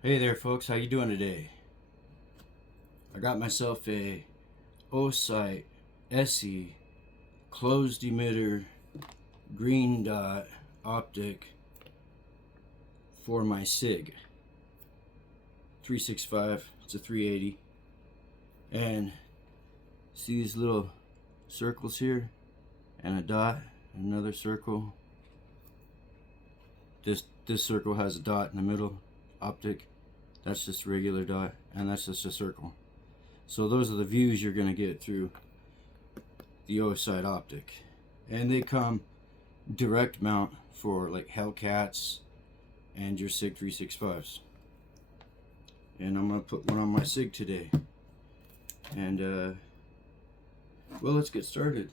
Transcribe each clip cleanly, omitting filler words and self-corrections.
Hey there folks, how you doing today? I got myself a Osight SE closed emitter green dot optic for my SIG 365. It's a 380, and see these little circles here and a dot, another circle. This circle has a dot in the middle optic. That's just a regular dot, and that's just a circle. So those are the views you're going to get through the Osight optic, and they come direct mount for like Hellcats and your SIG 365s. And I'm going to put one on my SIG today. And well, let's get started.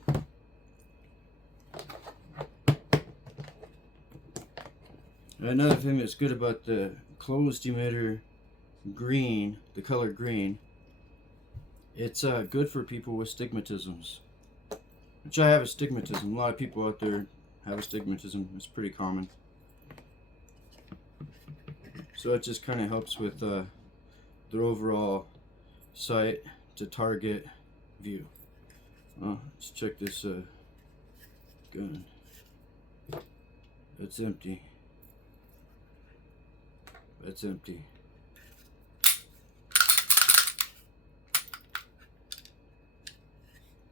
Another thing that's good about the closed emitter green, the color green, it's good for people with stigmatisms, which I have astigmatism. A lot of people out there have astigmatism. It's pretty common. So it just kind of helps with their overall sight to target view. Let's check this gun. It's empty. It's empty.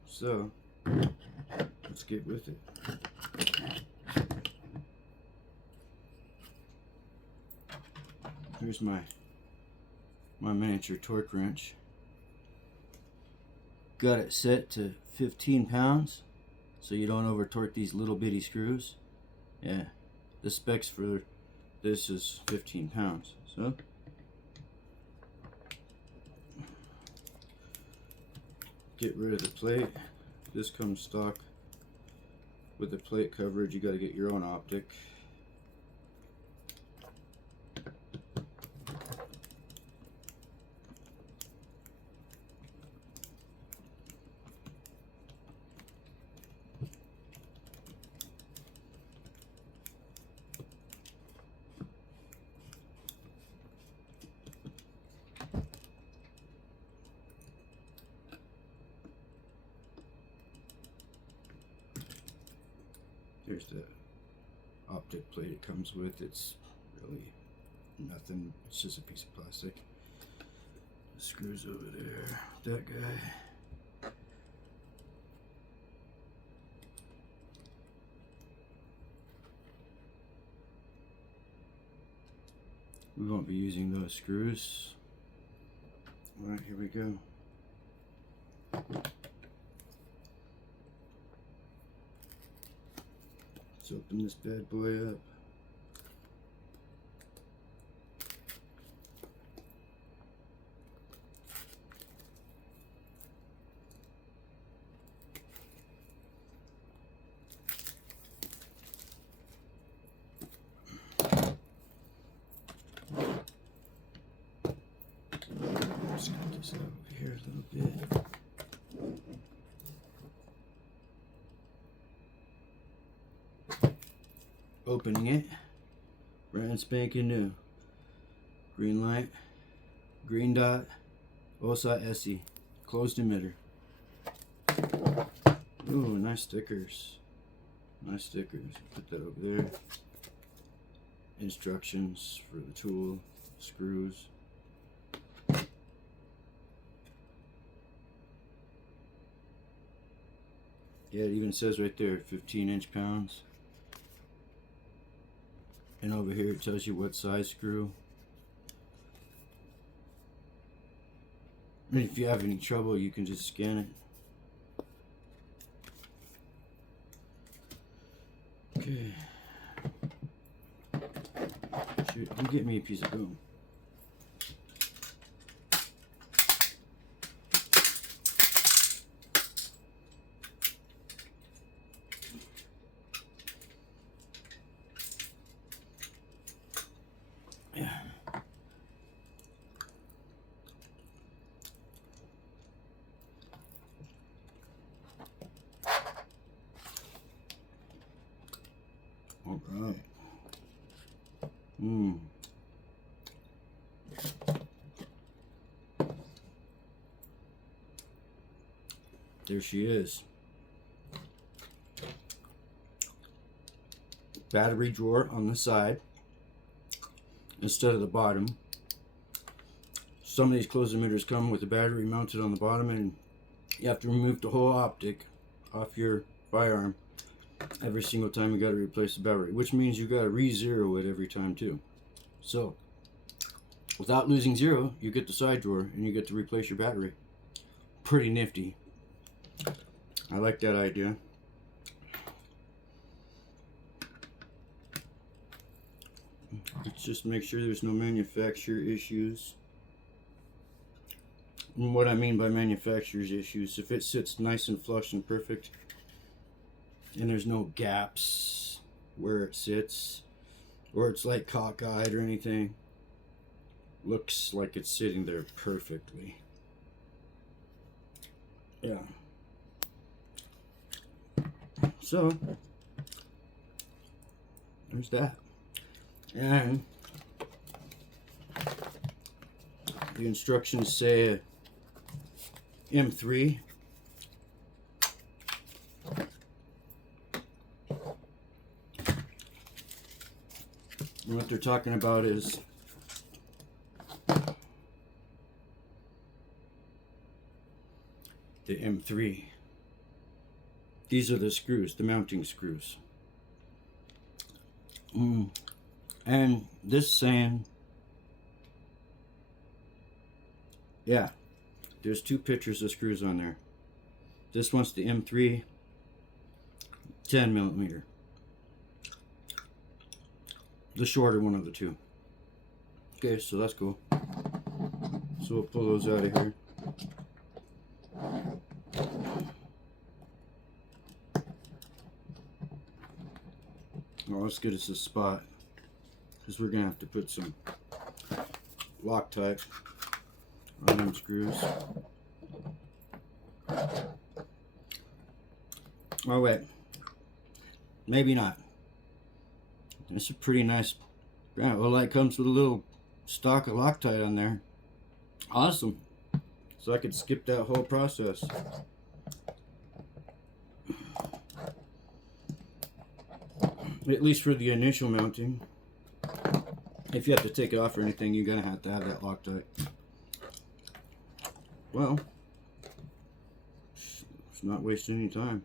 So let's get with it. Here's my miniature torque wrench. Got it set to 15 pounds so you don't over torque these little bitty screws. Yeah, the specs for this is 15 pounds. So get rid of the plate. This comes stock with the plate coverage. You got to get your own optic. There's the optic plate it comes with. It's really nothing. It's just a piece of plastic. The screws over there. That guy. We won't be using those screws. Alright, here we go. Let's open this bad boy up. Let's get this over here a little bit. Opening it, brand spanking new. Green light, green dot, Osight SE, closed emitter. Ooh, nice stickers. Nice stickers. Put that over there. Instructions for the tool, screws. Yeah, it even says right there 15 pounds. And over here it tells you what size screw. And if you have any trouble, you can just scan it. Okay. Shoot, you get me a piece of gum. Yeah. All right. There she is. Battery drawer on the side instead of the bottom. Some of these closed emitters come with the battery mounted on the bottom, and you have to remove the whole optic off your firearm every single time you got to replace the battery, which means you got to re-zero it every time too. So without losing zero, you get the side drawer and you get to replace your battery. Pretty nifty. I like that idea. Let's just make sure there's no manufacturer issues. And what I mean by manufacturer's issues, if it sits nice and flush and perfect and there's no gaps where it sits, or it's like cockeyed or anything, looks like it's sitting there perfectly. Yeah. So there's that. And the instructions say M3. And what they're talking about is the M3. These are the screws, the mounting screws. And this saying, yeah, there's two pictures of screws on there. This one's the M3 10mm, the shorter one of the two. Okay, so that's cool. So we'll pull those out of here. Well, let's get us a spot, because we're gonna have to put some Loctite on them screws. Oh wait, maybe not. It's a pretty nice. Yeah, well, that comes with a little stock of Loctite on there. Awesome. So I could skip that whole process. At least for the initial mounting. If you have to take it off or anything, you're gonna have to have that Loctite. Well, let's not waste any time.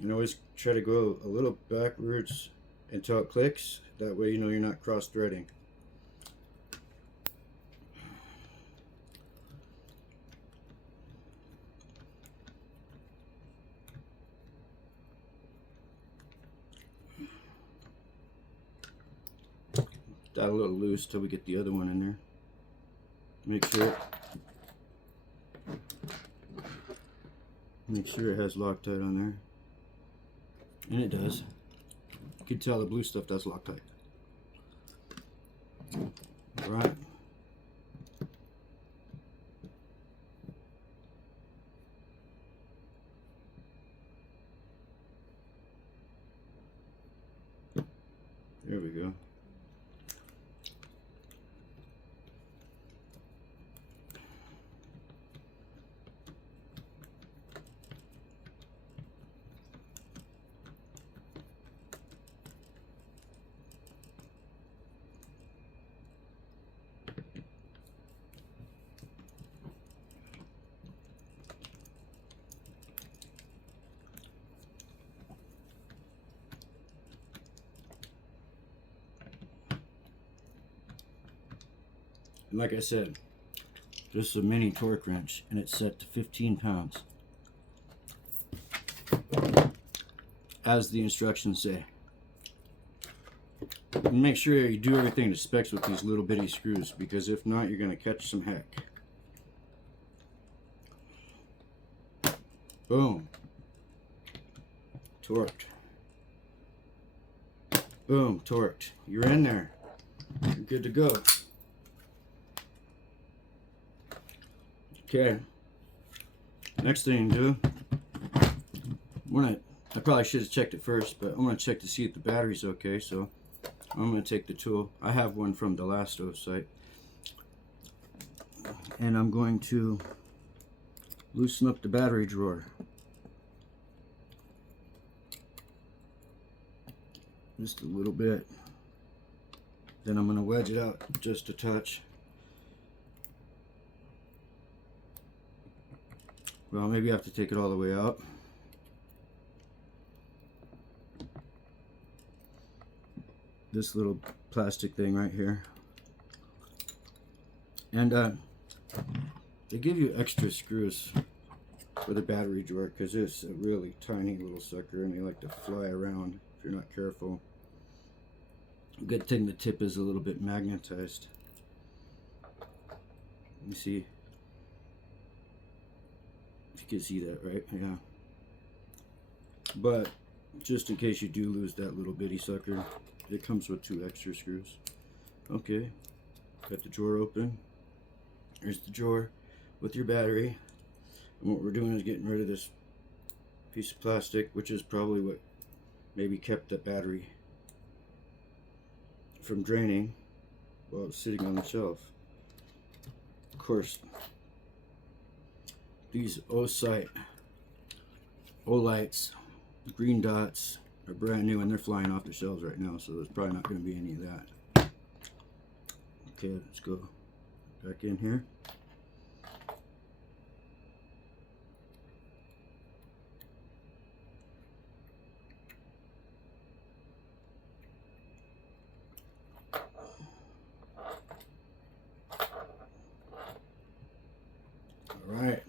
And always try to go a little backwards until it clicks. That way you know you're not cross-threading. That a little loose till we get the other one in there. Make sure it has Loctite on there. And it does. You can tell the blue stuff does Loctite. Alright. There we go. And like I said, this is a mini torque wrench and it's set to 15 pounds. As the instructions say. And make sure you do everything to specs with these little bitty screws, because if not, you're going to catch some heck. Boom. Torqued. Boom. Torqued. You're in there. You're good to go. Okay. Next thing to do, I probably should have checked it first, but I'm going to check to see if the battery's okay. So I'm going to take the tool. I have one from the last Osight. and I'm going to loosen up the battery drawer. Just a little bit. Then I'm going to wedge it out just a touch. Well, maybe I have to take it all the way out. This little plastic thing right here. And they give you extra screws for the battery drawer because it's a really tiny little sucker and they like to fly around if you're not careful. Good thing the tip is a little bit magnetized. You see? If you can see that, right? Yeah. But just in case you do lose that little bitty sucker, it comes with 2 extra screws. Okay, got the drawer open. Here's the drawer with your battery. And what we're doing is getting rid of this piece of plastic, which is probably what maybe kept the battery from draining while it's sitting on the shelf. Of course, these Osight Olights, green dots, are brand new and they're flying off the shelves right now, so there's probably not going to be any of that. Okay, let's go back in here. Alright,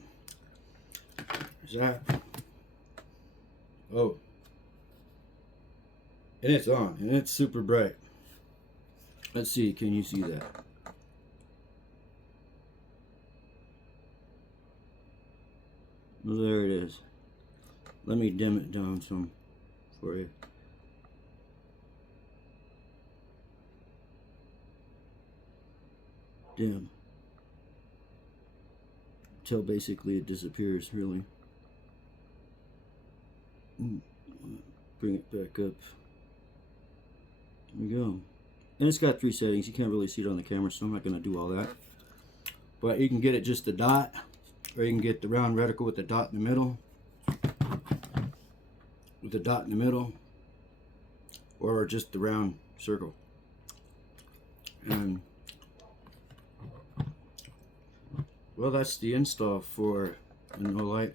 there's that. Oh, and it's on, and it's super bright. Let's see, can you see that? Well, there it is. Let me dim it down some for you. Dim. Till basically it disappears, really. Bring it back up. There we go. And it's got 3 settings. You can't really see it on the camera, so I'm not going to do all that. But you can get it just the dot, or you can get the round reticle with the dot in the middle. With the dot in the middle, or just the round circle. And well, that's the install for an Osight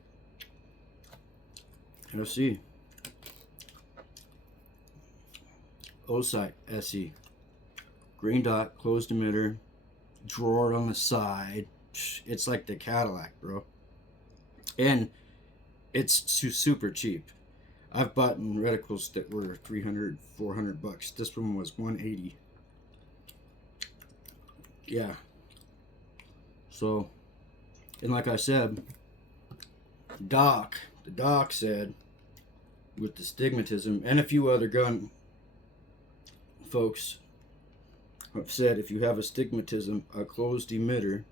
SE. Osight SE. Green dot, closed emitter, drawer on the side. It's like the Cadillac, bro. And it's super cheap. I've bought reticles that were 300, 400 bucks. This one was 180. Yeah. So, and like I said, the doc said, with the stigmatism, and a few other gun folks have said, if you have a stigmatism, a closed emitter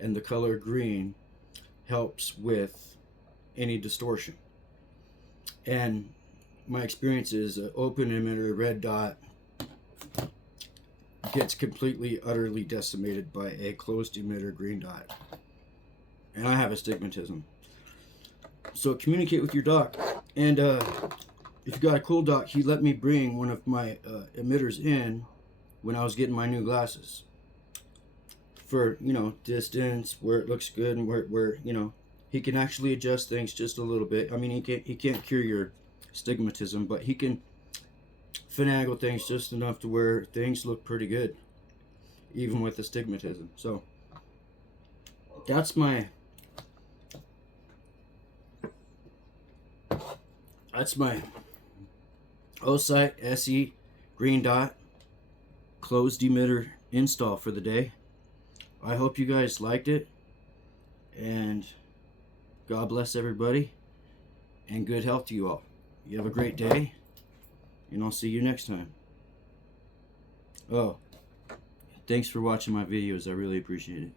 and the color green helps with any distortion. And my experience is an open emitter, red dot, gets completely, utterly decimated by a closed emitter, green dot. And I have astigmatism. So communicate with your doc. And if you got a cool doc, he let me bring one of my emitters in when I was getting my new glasses. For, you know, distance, where it looks good, and where you know, he can actually adjust things just a little bit. I mean, he can't cure your stigmatism, but he can finagle things just enough to where things look pretty good, even with astigmatism. So that's my Osight SE green dot closed emitter install for the day. I hope you guys liked it, and God bless everybody, and good health to you all. You have a great day, and I'll see you next time. Oh, thanks for watching my videos. I really appreciate it.